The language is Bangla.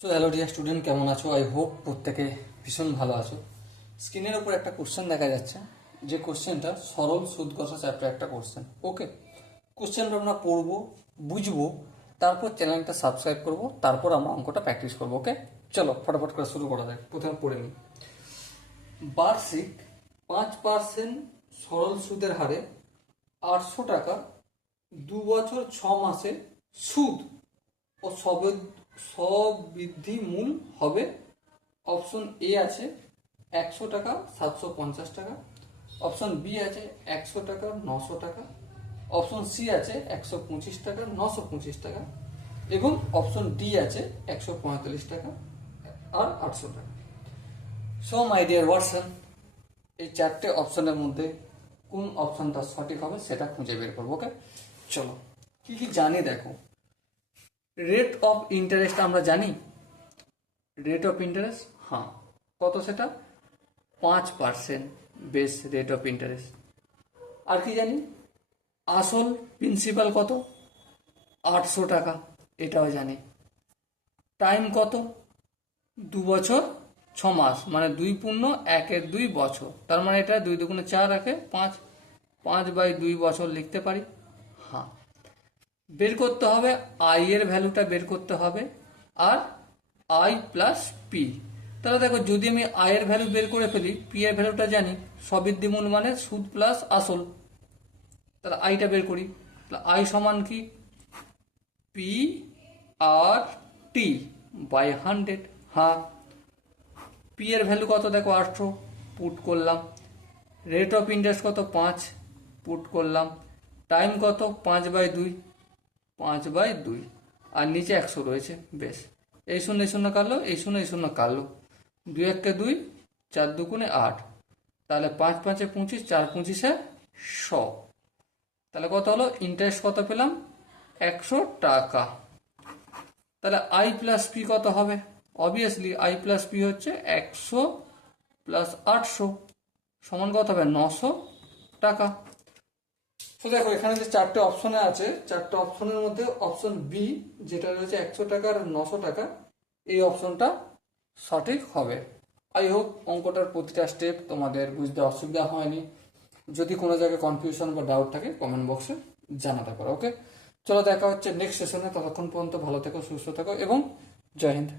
সো হ্যালো ডিয়ার স্টুডেন্ট, কেমন আছো? আই হোপ প্রত্যেকে ভীষণ ভালো আছো। স্ক্রিনের উপর একটা কোশ্চেন দেখা যাচ্ছে, যে কোশ্চেনটা সরল সুদ কষা চ্যাপ্টার একটা কোশ্চেন। ওকে, কোশ্চেনটা আমরা পড়বো, বুঝবো, তারপর চ্যানেলটা সাবস্ক্রাইব করব, তারপর আমরা অঙ্কটা প্র্যাকটিস করবো। ওকে, চলো ফটাফট করে শুরু করা যাক। প্রথমে পড়ে নিই। বার্ষিক 5% সরল সুদের হারে 800 টাকা 2 বছর 6 মাসে সুদ ও স্ববৃদ্ধি মূল হবে। অপশন এ আছে 100 টাকা 750 টাকা, অপশন বি আছে 100 টাকা 900 টাকা, অপশন সি আছে 125 টাকা 925 টাকা, এবং অপশন ডি আছে 145 টাকা আর 800 টাকা। সো মাই ডিয়ার ওয়াটসন, এই চারটে অপশনের মধ্যে কোন অপশনটা সঠিক হবে সেটা খুঁজে বের করবো। ওকে, চলো কি কি জানি দেখো। রেট অফ ইন্টারেস্ট আমরা জানি। রেট অফ ইন্টারেস্ট, হ্যাঁ, কত সেটা? 5% বেস রেট অফ ইন্টারেস্ট। আর কি জানি? আসল প্রিন্সিপাল কত? 800 টাকা, এটাও জানি। টাইম কত? 2 বছর 6 মাস, মানে 2 × 1 = 2 বছর। তার মানে এটা 2 × 2 = 4, 5, 5/2 বছর লিখতে পারি। হ্যাঁ, বের করতে হবে আই এর ভ্যালুটা বের করতে হবে, আর আই প্লাস পি। তাহলে দেখো, যদি আমি আই এর ভ্যালু বের করে ফেলি, পি এর ভ্যালুটা জানি, সবৃদ্ধিমূল মানে সুদ প্লাস আসল, তাহলে আইটা বের করি। তাহলে আই সমান কি? P R T by 100। হ্যাঁ, পি এর ভ্যালু কত দেখো? 800, পুট করলাম। রেট অফ ইন্টারেস্ট কত? 5, পুট করলাম। টাইম কত? 5/2, 5/2, আর নিচে 100 রয়েছে। বেশ, এই শূন্য এই শূন্য কাটলো, এই শূন্য এই শূন্য কাটলো, 2 × 1 = 2, 4 × 2 = 8, তাহলে 5 × 5 = 25, 4 × 25 = 100। তাহলে কত হলো? ইন্টারেস্ট কত পেলাম? 100 টাকা। তাহলে আই প্লাস পি কত হবে? অবভিয়াসলি আই প্লাস পি হচ্ছে 100 + 800 সমান কত হবে? 900 টাকা। তো দেখো, এখানে যে চারটে অপশনে আছে, চারটে অপশনের মধ্যে অপশন বি যেটা রয়েছে 100 টাকা আর 900 টাকা, এই অপশনটা সঠিক হবে। আই হোপ অঙ্কটার প্রতিটা স্টেপ তোমাদের বুঝতে অসুবিধা হয়নি। যদি কোনো জায়গায় কনফিউশন বা ডাউট থাকে কমেন্ট বক্সে জানাতে পারো। ওকে, চলো দেখা হচ্ছে নেক্সট সেশনে। ততক্ষণ পর্যন্ত ভালো থেকো, সুস্থ থেকো এবং জয় হিন্দ।